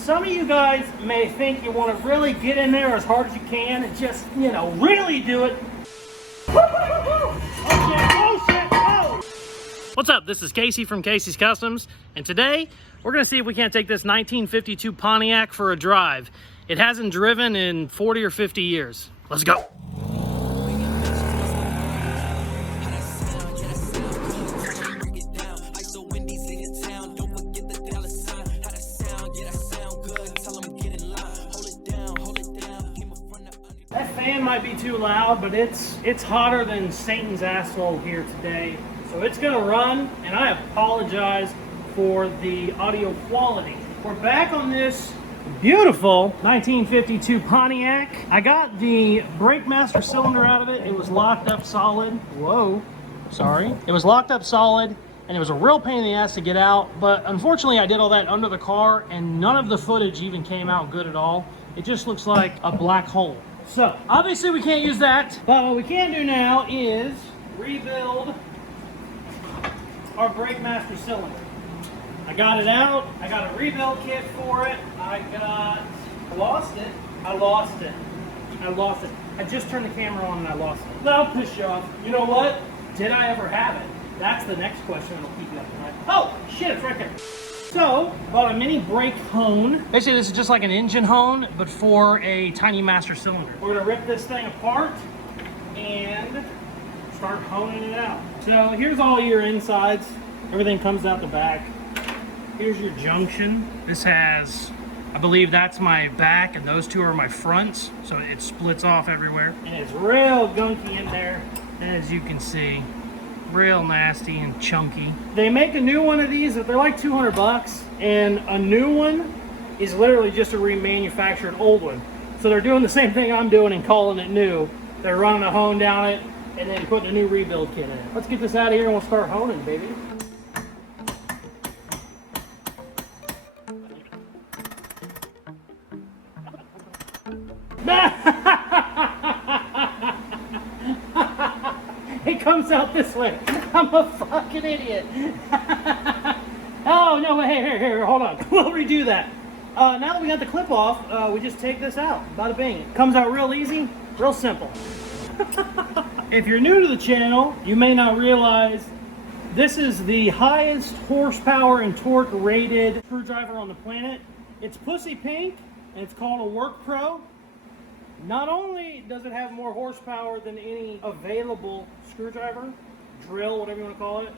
some of you guys may think you want to really get in there as hard as you can and just, you know, really do it. Oh shit, oh! What's up? This is Casey from Casey's Customs, and today we're going to see if we can't take this 1952 Pontiac for a drive. It hasn't driven in 40 or 50 years. Let's go. That fan might be too loud, but it's hotter than Satan's asshole here today. So it's gonna run, and I apologize for the audio quality. We're back on this beautiful 1952 Pontiac. I got the brake master cylinder out of it. It was locked up solid. Whoa, sorry. It was locked up solid, and it was a real pain in the ass to get out. But unfortunately, I did all that under the car, and none of the footage even came out good at all. It just looks like a black hole. So obviously we can't use that, but what we can do now is rebuild our brake master cylinder. I got it out. I got a rebuild kit for it. I lost it. I just turned the camera on and I lost it. That'll piss you off. You know what? Did I ever have it? That's the next question that'll keep you up at night. Oh, shit, it's right there. So, bought a mini brake hone. Basically, this is just like an engine hone, but for a tiny master cylinder. We're gonna rip this thing apart and start honing it out. So here's all your insides. Everything comes out the back. Here's your junction. This has, I believe that's my back and those two are my fronts. So it splits off everywhere. And it's real gunky in there, as you can see. Real nasty and chunky. They make a new one of these, they're like 200 bucks, and a new one is literally just a remanufactured old one. So they're doing the same thing I'm doing and calling it new. They're running a hone down it and then putting a new rebuild kit in it. Let's get this out of here and we'll start honing, baby. It comes out this way. I'm a fucking idiot. Oh, no, here, hold on. We'll redo that. Now that we got the clip off, we just take this out. Bada bing. It comes out real easy, real simple. If you're new to the channel, you may not realize this is the highest horsepower and torque rated screwdriver on the planet. It's pussy pink, and it's called a Work Pro. Not only does it have more horsepower than any available screwdriver, drill, whatever you want to call it,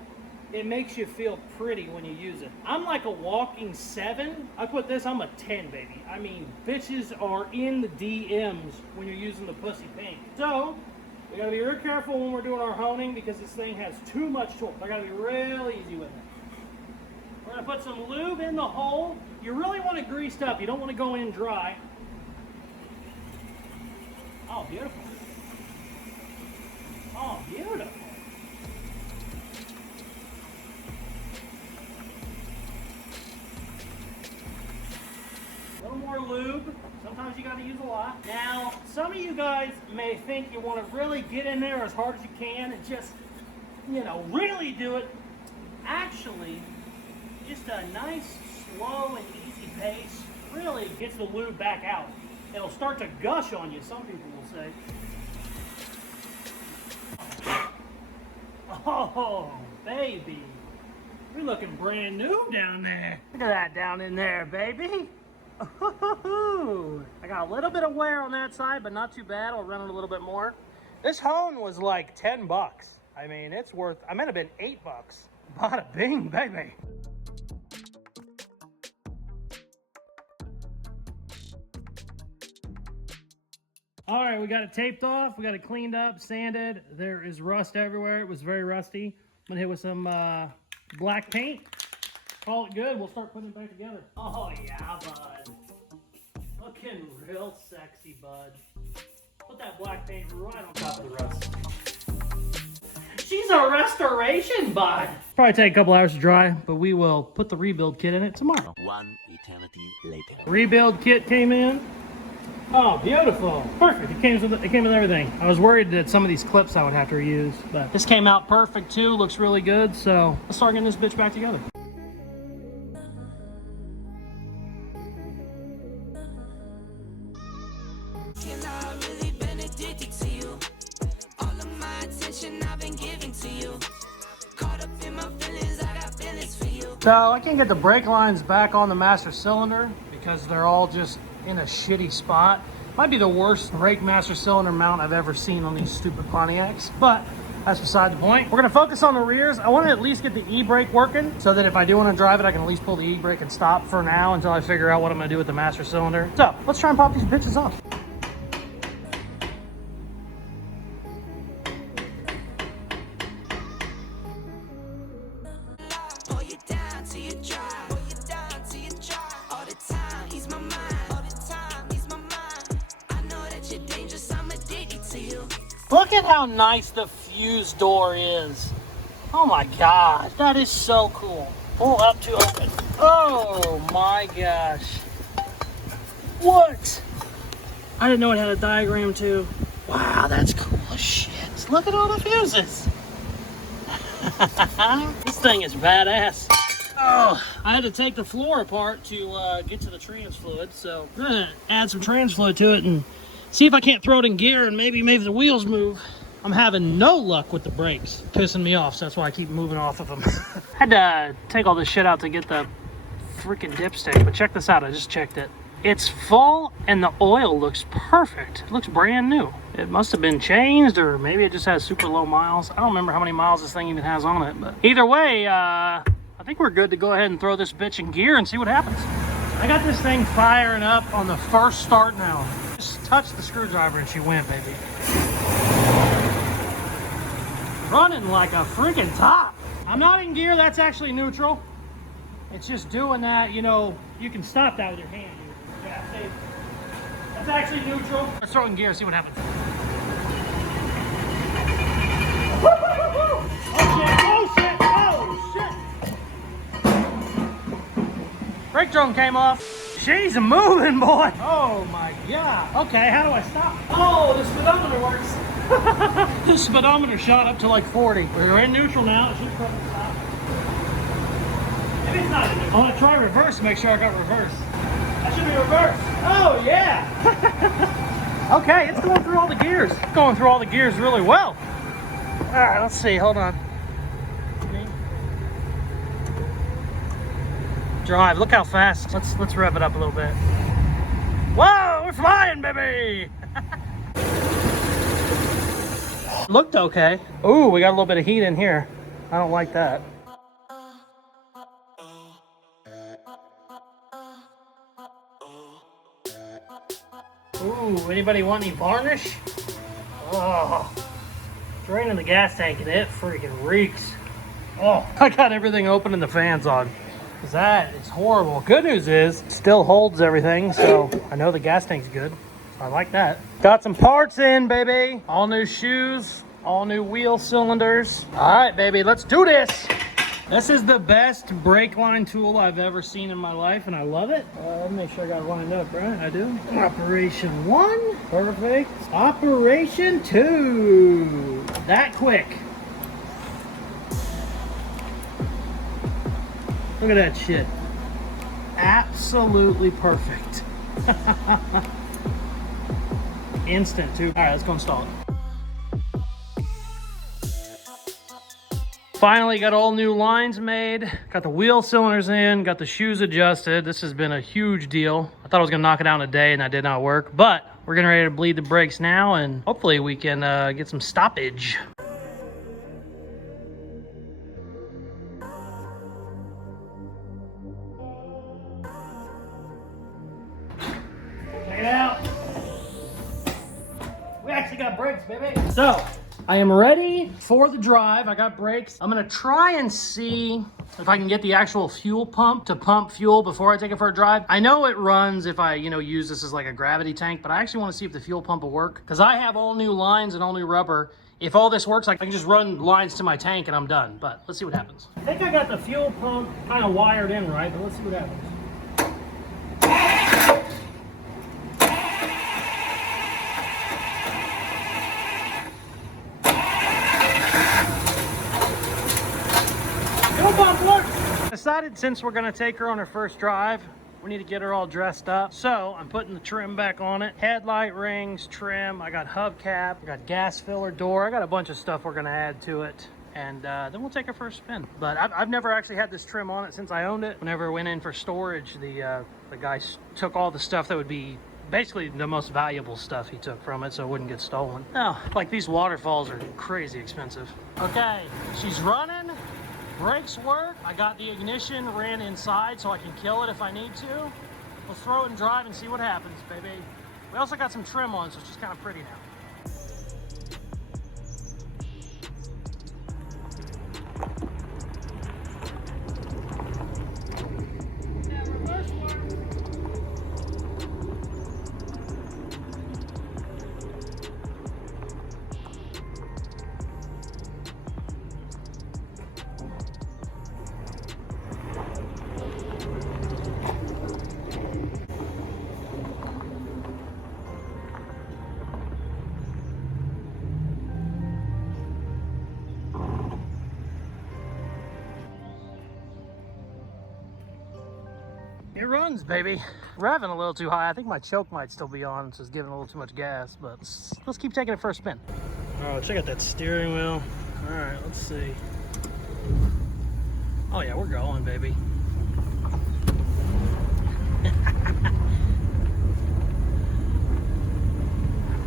it makes you feel pretty when you use it. I'm like a walking 7. I put this, I'm a 10, baby. I mean, bitches are in the DMs when you're using the pussy pink. So, we gotta be real careful when we're doing our honing because this thing has too much torque. I gotta be real easy with it. We're gonna put some lube in the hole. You really want it greased up. You don't want to go in dry. Oh, beautiful. Oh, beautiful. A little more lube. Sometimes you got to use a lot. Now, some of you guys may think you want to really get in there as hard as you can and just, you know, really do it. Actually, just a nice, slow, and easy pace really gets the lube back out. It'll start to gush on you, some people will say. Oh, baby. You're looking brand new down there. Look at that down in there, baby. I got a little bit of wear on that side, but not too bad. I'll run it a little bit more. This hone was like 10 bucks. I mean, it's worth, I might have been 8 bucks. Bada bing, baby. All right, we got it taped off. We got it cleaned up, sanded. There is rust everywhere. It was very rusty. I'm gonna hit with some black paint. Call it good. We'll start putting it back together. Oh yeah, bud. Looking real sexy, bud. Put that black paint right on top of the rust. She's a restoration, bud. Probably take a couple hours to dry, but we will put the rebuild kit in it tomorrow. One eternity later. Rebuild kit came in. Oh, beautiful. Perfect. It came with everything. I was worried that some of these clips I would have to reuse, but this came out perfect too. Looks really good. So let's start getting this bitch back together. And I've really been addicted to you. All of my attention I've been giving to you. Caught up in my feelings, I got feelings for you. So I can't get the brake lines back on the master cylinder because they're all just in a shitty spot. Might be the worst brake master cylinder mount I've ever seen on these stupid Pontiacs, but that's beside the point. We're gonna focus on the rears. I wanna at least get the e-brake working so that if I do wanna drive it, I can at least pull the e-brake and stop for now until I figure out what I'm gonna do with the master cylinder. So let's try and pop these bitches off. Pull you down till you dry. Pull you down till you dry. All the time, ease my mind. All the time, ease my mind. I know that you're dangerous, I'm addicted to you. Look at how nice the fuse door is. Oh my God, that is so cool. Pull up to open. Oh my gosh. What? I didn't know it had a diagram too. Wow, that's cool as shit. Look at all the fuses. This thing is badass. Oh, I had to take the floor apart to get to the trans fluid, so I'm gonna add some trans fluid to it and see if I can't throw it in gear and maybe the wheels move. I'm having no luck with the brakes, pissing me off, so that's why I keep moving off of them. Had to take all this shit out to get the freaking dipstick, but check this out, I just checked it. It's full and the oil looks perfect. It looks brand new. It must have been changed, or maybe it just has super low miles. I don't remember how many miles this thing even has on it, but either way, I think we're good to go ahead and throw this bitch in gear and see what happens. I got this thing firing up on the first start now. Just touched the screwdriver and she went, baby. Running like a freaking top. I'm not in gear, that's actually neutral. It's just doing that, you know, you can stop that with your hand. Yeah, see? That's actually neutral. Let's throw it in gear, see what happens. Oh shit, oh shit, oh shit! Brake drum came off. She's a moving, boy. Oh my God. Okay, how do I stop? Oh, the speedometer works. The speedometer shot up to like 40. We're in neutral now. It should probably stop. Maybe it's not in neutral. I want to try reverse to make sure I got reverse. That should be reverse. Oh yeah. Okay, it's going through all the gears. It's going through all the gears really well. All right, let's see. Hold on. Drive. Look how fast. Let's rev it up a little bit. Whoa, we're flying, baby. Looked okay. Ooh, we got a little bit of heat in here. I don't like that. Ooh, anybody want any varnish? Oh, draining the gas tank and it freaking reeks. Oh, I got everything open and the fans on. Cause that is horrible. Good news is, it still holds everything, so I know the gas tank's good. So I like that. Got some parts in, baby. All new shoes, all new wheel cylinders. All right, baby, let's do this. This is the best brake line tool I've ever seen in my life, and I love it. Let me make sure I got it lined up, right? I do. Operation 1, perfect. Operation 2, that quick. Look at that shit. Absolutely perfect. Instant too. All right, let's go install it. Finally got all new lines made. Got the wheel cylinders in, got the shoes adjusted. This has been a huge deal. I thought I was gonna knock it out in a day and that did not work, but we're getting ready to bleed the brakes now and hopefully we can get some stoppage. Check it out. We actually got brakes, baby. So, I am ready for the drive. I got brakes. I'm gonna try and see if I can get the actual fuel pump to pump fuel before I take it for a drive. I know it runs if I, use this as like a gravity tank, but I actually want to see if the fuel pump will work because I have all new lines and all new rubber. If all this works, I can just run lines to my tank and I'm done, but let's see what happens. I think I got the fuel pump kind of wired in right, but let's see what happens. Decided since we're gonna take her on her first drive, We need to get her all dressed up. So I'm putting the trim back on it. Headlight rings, trim. I got hubcap. I got gas filler door. I got a bunch of stuff we're gonna add to it. And then we'll take her for a spin. But I've never actually had this trim on it since I owned it. Whenever I went in for storage, the guy took all the stuff that would be basically the most valuable stuff he took from it so it wouldn't get stolen. Oh, like these waterfalls are crazy expensive. Okay, she's running. Brakes work. I got the ignition ran inside so I can kill it if I need to. We'll throw it in drive and see what happens, baby. We also got some trim on, so it's just kind of pretty now. It runs, baby. Revving a little too high. I think my choke might still be on, so it's giving a little too much gas, but let's keep taking it for a spin. Oh, check out that steering wheel. All right, let's see. Oh yeah, we're going, baby.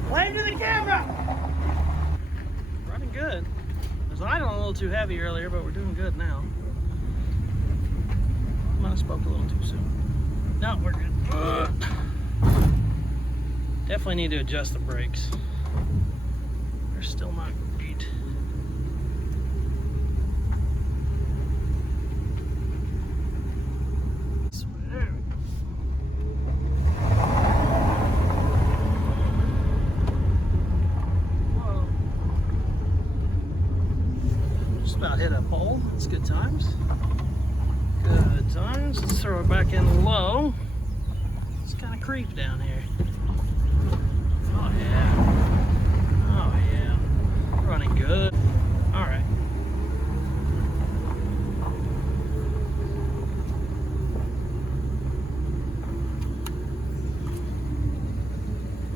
Wave to the camera! Running good. I was idling a little too heavy earlier, but we're doing good now. I might have spoke a little too soon. No, we're good. Definitely need to adjust the brakes. They're still not great. There we go. Whoa. Just about hit a pole. That's good times. Good times. Let's throw it back in low. It's kind of creep down here. Oh yeah. Oh yeah. Running good. All right.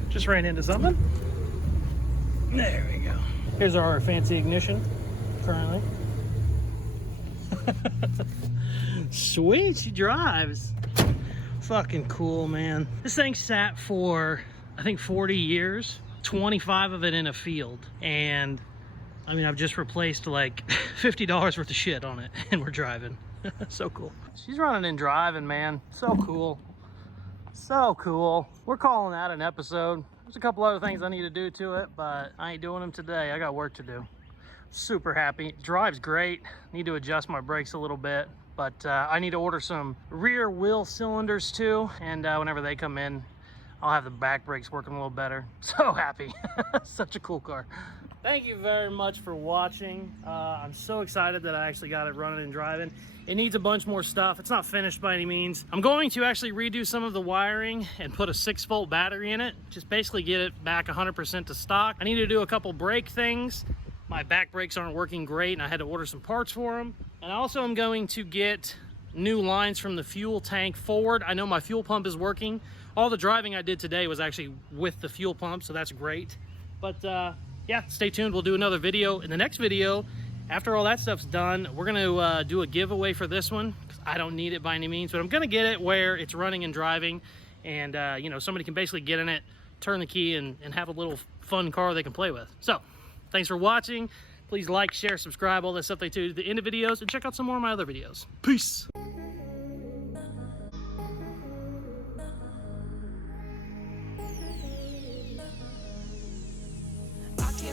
Just ran into something. There we go. Here's our fancy ignition currently. Sweet, she drives. Fucking cool, man. This thing sat for, I think, 40 years, 25 of it in a field. And I mean, I've just replaced like $50 worth of shit on it and we're driving. So cool. She's running and driving, man. So cool. So cool. We're calling that an episode. There's a couple other things I need to do to it, but I ain't doing them today. I got work to do. Super happy. Drives great. Need to adjust my brakes a little bit, but I need to order some rear wheel cylinders too, and whenever they come in, I'll have the back brakes working a little better. So happy. Such a cool car. Thank you very much for watching. I'm so excited that I actually got it running and driving. It needs a bunch more stuff. It's not finished by any means. I'm going to actually redo some of the wiring and put a 6-volt battery in it. Just basically get it back 100% to stock. I need to do a couple brake things. My back brakes aren't working great and I had to order some parts for them. And also I'm going to get new lines from the fuel tank forward. I know my fuel pump is working. All the driving I did today was actually with the fuel pump, so that's great. But yeah, stay tuned. We'll do another video. In the next video, after all that stuff's done, we're gonna do a giveaway for this one. I don't need it by any means, but I'm gonna get it where it's running and driving, and you know, somebody can basically get in it, turn the key, and have a little fun car they can play with. So thanks for watching. Please like, share, subscribe, all that stuff they do at the end of videos, and check out some more of my other videos. Peace.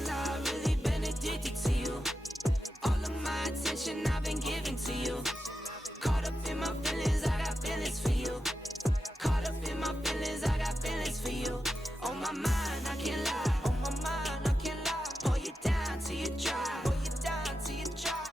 I've really been addicted to you. All of my attention I've been giving to you.